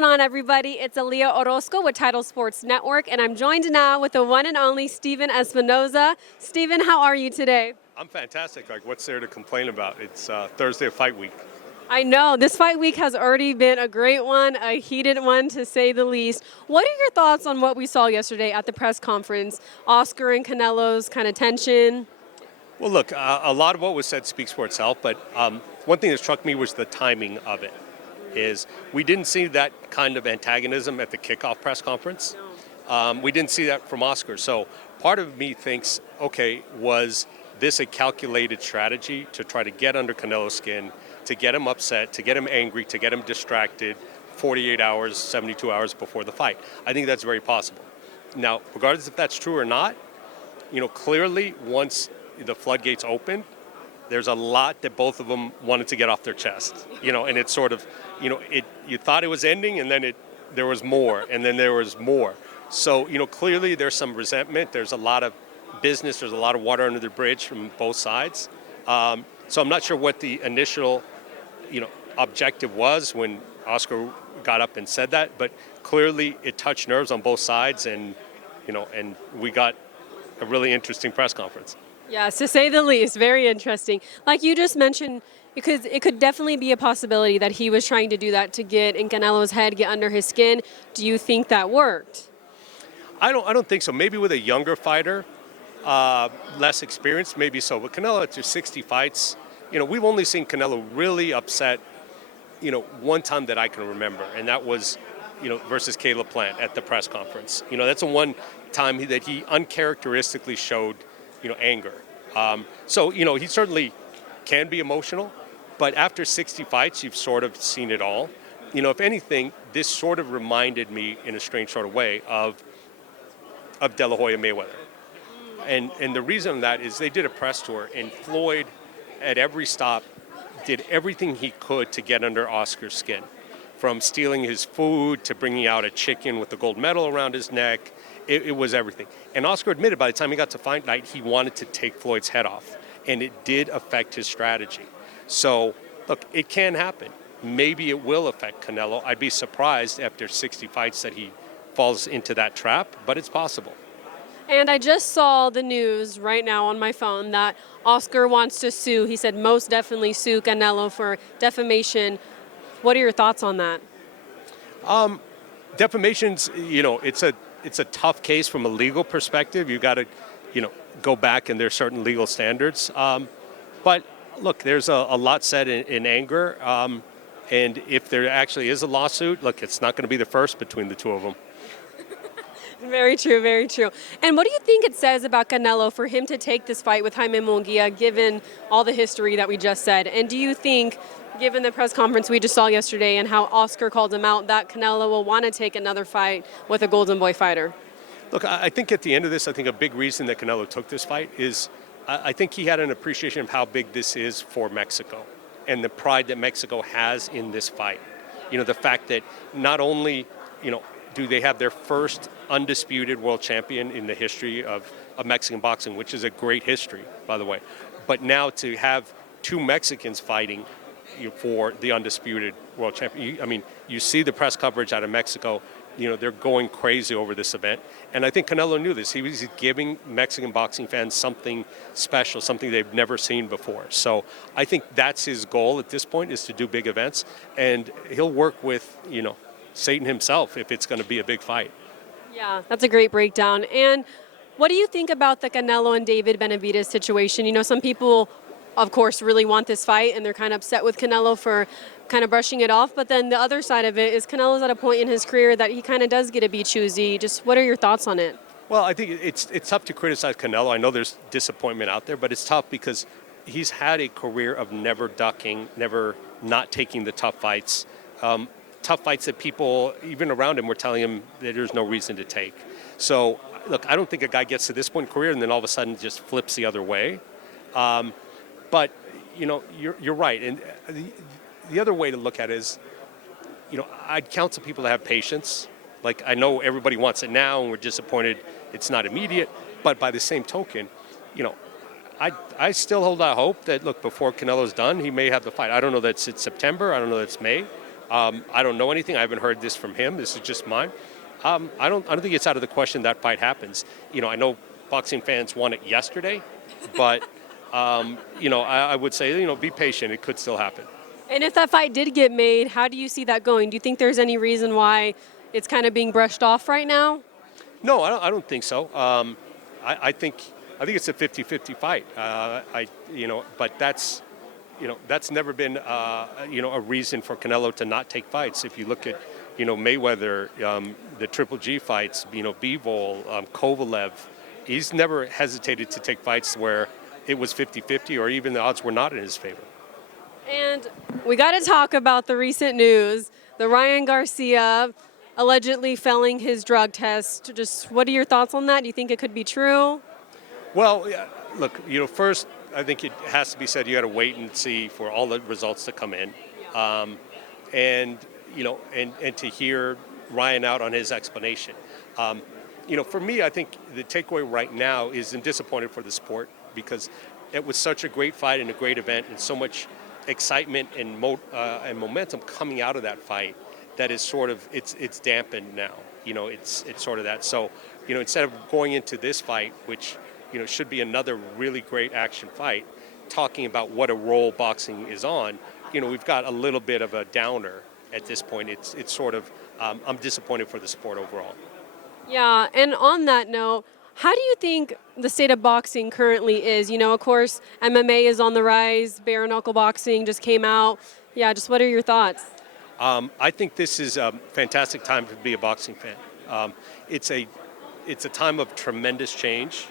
going on, everybody? It's Aaliyah Orozco with Title Sports Network, and I'm joined now with the one and only Steven Espinoza. Steven, how are you today? I'm fantastic. Like, what's there to complain about? It's Thursday of fight week. I know. This fight week has already been a great one, a heated one to say the least. What are your thoughts on what we saw yesterday at the press conference? Oscar and Canelo's kind of tension? Well, look, a lot of what was said speaks for itself, but one thing that struck me was the timing of it. We didn't see that kind of antagonism at the kickoff press conference. We didn't see that from Oscar. So part of me thinks, okay, was this a calculated strategy to try to get under Canelo's skin, to get him upset, to get him angry, to get him distracted 48 hours, 72 hours before the fight? I think that's very possible. Now, regardless if that's true or not, clearly once the floodgates opened, there's a lot that both of them wanted to get off their chest, and it's sort of, you thought it was ending, and then there was more, and then there was more. So, clearly there's some resentment. There's a lot of business. There's a lot of water under the bridge from both sides. So I'm not sure what the initial, objective was when Oscar got up and said that, but clearly it touched nerves on both sides, and we got a really interesting press conference. Yes, to say the least, very interesting. Like you just mentioned, it could definitely be a possibility that he was trying to do that to get in Canelo's head, get under his skin. Do you think that worked? I don't think so. Maybe with a younger fighter, less experienced, maybe so. But Canelo, after 60 fights, we've only seen Canelo really upset, one time that I can remember, and that was, versus Caleb Plant at the press conference. That's the one time that he uncharacteristically showed, anger. So, he certainly can be emotional, but after 60 fights, you've sort of seen it all. If anything, this sort of reminded me in a strange sort of way of De La Hoya Mayweather. And the reason of that is they did a press tour, and Floyd, at every stop, did everything he could to get under Oscar's skin, from stealing his food to bringing out a chicken with the gold medal around his neck. It was everything. And Oscar admitted by the time he got to fight night, he wanted to take Floyd's head off, and it did affect his strategy. So, look, it can happen. Maybe it will affect Canelo. I'd be surprised after 60 fights that he falls into that trap, but it's possible. And I just saw the news right now on my phone that Oscar wants to sue. He said most definitely sue Canelo for defamation. What are your thoughts on that? Defamation's, it's a tough case from a legal perspective. You've got to, go back, and there's certain legal standards. But look, there's a lot said in anger. And if there actually is a lawsuit, look, it's not going to be the first between the two of them. Very true, very true. And what do you think it says about Canelo for him to take this fight with Jaime Munguia, given all the history that we just said? And do you think, given the press conference we just saw yesterday and how Oscar called him out, that Canelo will want to take another fight with a Golden Boy fighter? Look, I think at the end of this, I think a big reason that Canelo took this fight is I think he had an appreciation of how big this is for Mexico and the pride that Mexico has in this fight. The fact that not only, do they have their first undisputed world champion in the history of Mexican boxing, which is a great history, by the way. But now to have two Mexicans fighting for the undisputed world champion. You see the press coverage out of Mexico. They're going crazy over this event. And I think Canelo knew this. He was giving Mexican boxing fans something special, something they've never seen before. So I think that's his goal at this point, is to do big events. And he'll work with, Satan himself if it's going to be a big fight. Yeah, that's a great breakdown. And what do you think about the Canelo and David Benavidez situation? Some people, of course, really want this fight, and they're kind of upset with Canelo for kind of brushing it off. But then the other side of it is Canelo's at a point in his career that he kind of does get to be choosy. Just what are your thoughts on it? Well, I think it's tough to criticize Canelo. I know there's disappointment out there, but it's tough because he's had a career of never ducking, never not taking the tough fights. Tough fights that people, even around him, were telling him that there's no reason to take. So, look, I don't think a guy gets to this point in career and then all of a sudden just flips the other way. But, you're right. And the other way to look at it is, I'd counsel people to have patience. Like, I know everybody wants it now and we're disappointed it's not immediate. But by the same token, I still hold out hope that, look, before Canelo's done, he may have the fight. I don't know that it's September. I don't know that it's May. I don't know anything. I haven't heard this from him. This is just mine. I don't think it's out of the question that fight happens. I know boxing fans want it yesterday, but I would say, be patient. It could still happen. And if that fight did get made, how do you see that going? Do you think there's any reason why it's kind of being brushed off right now? No, I don't think so. I think it's a 50-50 fight. But that's never been a reason for Canelo to not take fights. If you look at Mayweather, the Triple G fights, Beev, Kovalev, he's never hesitated to take fights where it was 50-50 or even the odds were not in his favor. And we got to talk about the recent news, the Ryan Garcia allegedly failing his drug test. Just what are your thoughts on that? Do you think it could be true? Well, yeah, look, first, I think it has to be said you got to wait and see for all the results to come in. And to hear Ryan out on his explanation. For me, I think the takeaway right now is I'm disappointed for the sport because it was such a great fight and a great event and so much excitement and momentum coming out of that fight that is sort of, it's dampened now. It's sort of that. So, instead of going into this fight, which, should be another really great action fight, talking about what a role boxing is on, we've got a little bit of a downer at this point. It's sort of, I'm disappointed for the sport overall. Yeah, and on that note, how do you think the state of boxing currently is? Of course, MMA is on the rise, bare knuckle boxing just came out. Yeah, just what are your thoughts? I think this is a fantastic time to be a boxing fan. It's a time of tremendous change.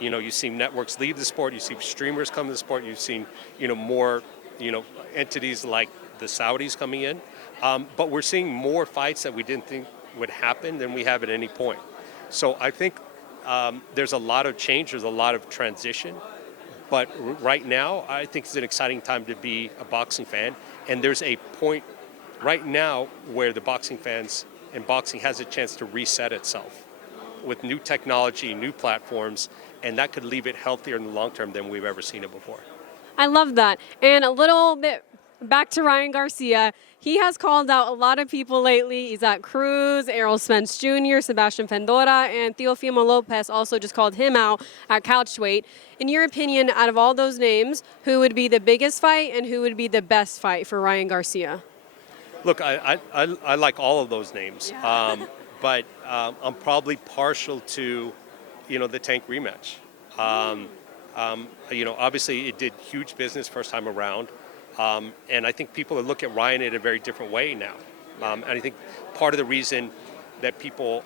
You've seen networks leave the sport, you've seen streamers come to the sport, you've seen, more, entities like the Saudis coming in. But we're seeing more fights that we didn't think would happen than we have at any point. So I think there's a lot of change, there's a lot of transition. But right now, I think it's an exciting time to be a boxing fan. And there's a point right now where the boxing fans and boxing has a chance to reset itself with new technology, new platforms, and that could leave it healthier in the long term than we've ever seen it before. I love that. And a little bit back to Ryan Garcia. He has called out a lot of people lately. Isaac Cruz, Errol Spence Jr., Sebastian Fundora, and Teofimo Lopez also just called him out at couchweight. In your opinion, out of all those names, who would be the biggest fight and who would be the best fight for Ryan Garcia? Look, I like all of those names, but I'm probably partial to, the Tank rematch. Obviously it did huge business first time around. And I think people look at Ryan in a very different way now. And I think part of the reason that people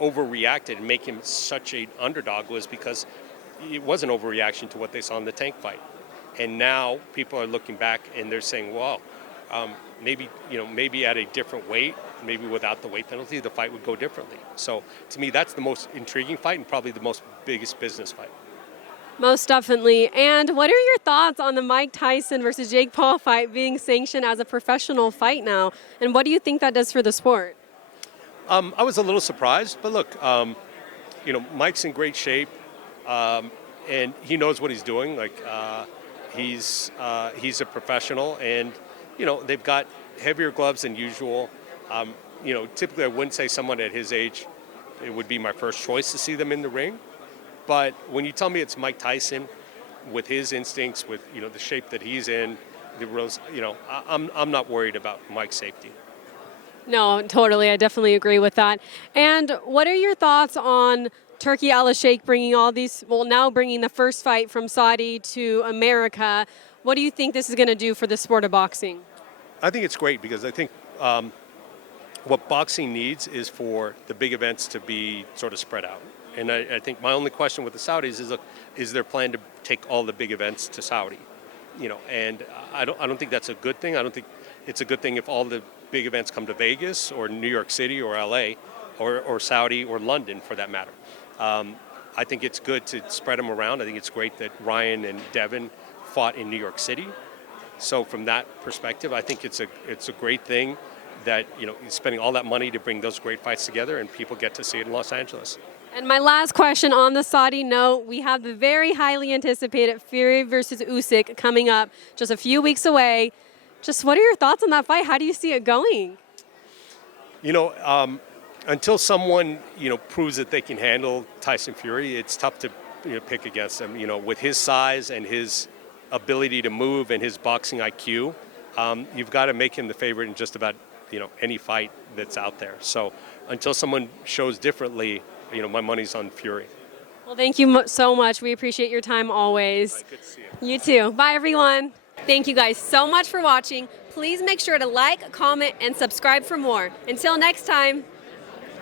overreacted and make him such an underdog was because it was an overreaction to what they saw in the Tank fight. And now people are looking back and they're saying, well, maybe at a different weight, maybe without the weight penalty, the fight would go differently. So to me, that's the most intriguing fight and probably the most biggest business fight. Most definitely. And what are your thoughts on the Mike Tyson versus Jake Paul fight being sanctioned as a professional fight now? And what do you think that does for the sport? I was a little surprised, but look, Mike's in great shape, and he knows what he's doing. He's a professional, and they've got heavier gloves than usual. Typically I wouldn't say someone at his age, it would be my first choice to see them in the ring. But when you tell me it's Mike Tyson, with his instincts, with the shape that he's in, the rules, I'm not worried about Mike's safety. No, totally. I definitely agree with that. And what are your thoughts on Turki Al-Sheikh bringing now bringing the first fight from Saudi to America? What do you think this is going to do for the sport of boxing? I think it's great because I think what boxing needs is for the big events to be sort of spread out. And I think my only question with the Saudis is, is their plan to take all the big events to Saudi? And I don't think that's a good thing. I don't think it's a good thing if all the big events come to Vegas or New York City or LA or Saudi or London for that matter. I think it's good to spread them around. I think it's great that Ryan and Devin fought in New York City. So from that perspective, I think it's a great thing that he's spending all that money to bring those great fights together and people get to see it in Los Angeles. And my last question on the Saudi note, we have the very highly anticipated Fury versus Usyk coming up just a few weeks away. Just what are your thoughts on that fight? How do you see it going? You know, until someone, you know, proves that they can handle Tyson Fury, it's tough to, you know, pick against him. You know, with his size and his ability to move and his boxing IQ, you've got to make him the favorite in just about, you know, any fight that's out there. So until someone shows differently, you know, my money's on Fury. Well, thank you so much. We appreciate your time always. All right, good to see you. You too. Bye, everyone. Thank you guys so much for watching. Please make sure to like, comment, and subscribe for more. Until next time.